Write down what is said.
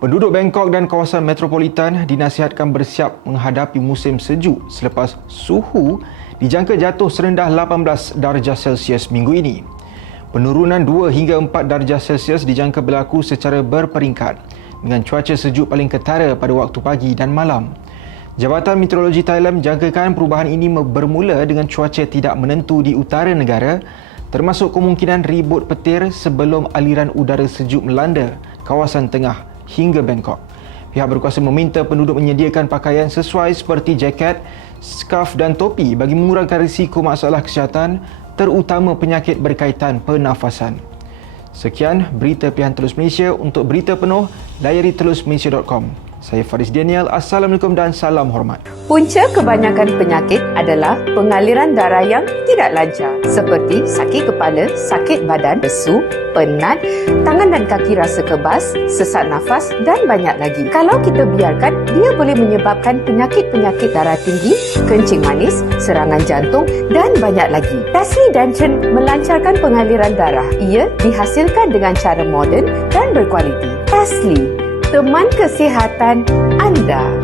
Penduduk Bangkok dan kawasan metropolitan dinasihatkan bersiap menghadapi musim sejuk selepas suhu dijangka jatuh serendah 18 darjah Celsius minggu ini. Penurunan 2 hingga 4 darjah Celsius dijangka berlaku secara berperingkat dengan cuaca sejuk paling ketara pada waktu pagi dan malam. Jabatan Meteorologi Thailand menjangkakan perubahan ini bermula dengan cuaca tidak menentu di utara negara termasuk kemungkinan ribut petir sebelum aliran udara sejuk melanda kawasan tengah hingga Bangkok. Pihak berkuasa meminta penduduk menyediakan pakaian sesuai seperti jaket, skarf dan topi bagi mengurangkan risiko masalah kesihatan terutama penyakit berkaitan pernafasan. Sekian berita pilihan Telus Malaysia untuk berita penuh layari telusmalaysia.com. Saya Faris Daniel. Assalamualaikum dan salam hormat. Punca kebanyakan penyakit adalah pengaliran darah yang tidak lancar seperti sakit kepala, sakit badan, lesu, penat, tangan dan kaki rasa kebas, sesak nafas dan banyak lagi. Kalau kita biarkan, dia boleh menyebabkan penyakit-penyakit darah tinggi, kencing manis, serangan jantung dan banyak lagi. Tasli Dancen melancarkan pengaliran darah. Ia dihasilkan dengan cara moden dan berkualiti. Tasli teman kesihatan anda.